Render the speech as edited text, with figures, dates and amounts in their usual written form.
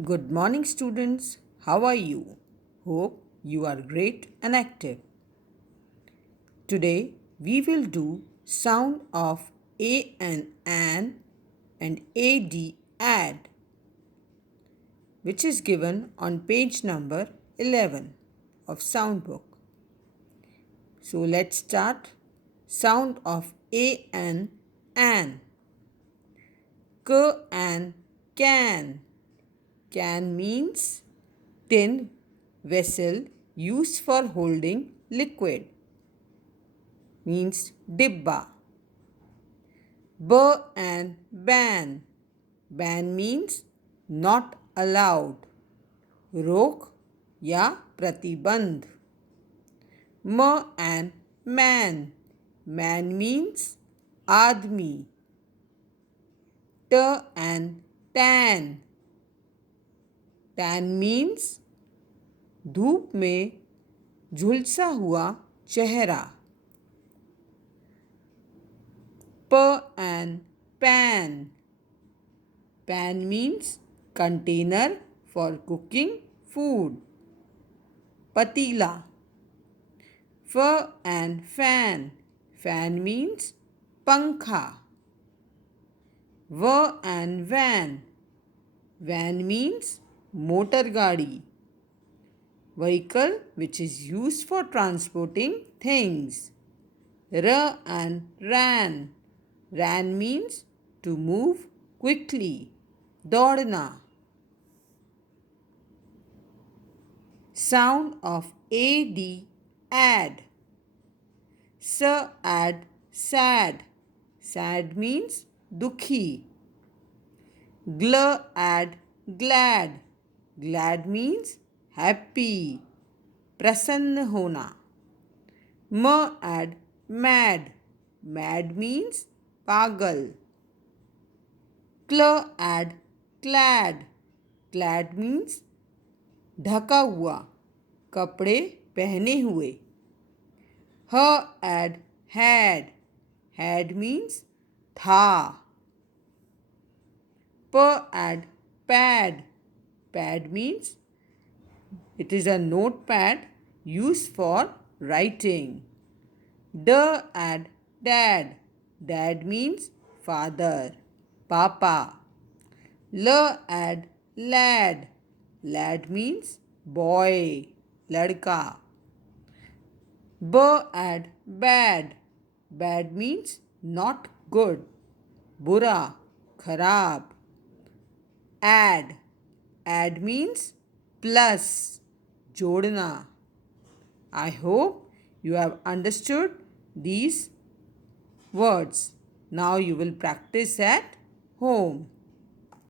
Good morning, students. How are you? Hope you are great and active. Today we will do sound of A and an and AD add, which is given on page number 11 of sound book. So let's start. Sound of A and an. K and can. Can means tin vessel used for holding liquid, means dibba. B and ban. Ban means not allowed, रोक या प्रतिबंध. M and man. Man means आदमी. T and tan. Tan means धूप में झुलसा हुआ चेहरा. P and pan. Pan means container for cooking food. Patila. F and fan. Fan means pankha. V and van. Van means motor gadi, vehicle which is used for transporting things. R and ran. Ran means to move quickly, दौड़ना. Sound of AD add. S add sad. Sad means dukhi. Gl add glad. Glad means happy, प्रसन्न होना. M add mad. Mad means पागल. Cl add clad. Clad means ढका हुआ, कपड़े पहने हुए. H add had. Had means था. P add pad. Pad means it is a notepad used for writing. D add dad. Dad means father, papa. L add lad. Lad means boy, ladka. B add bad. Bad means not good, bura, kharab. Add. Add means plus, jodna. I hope you have understood these words. Now you will practice at home.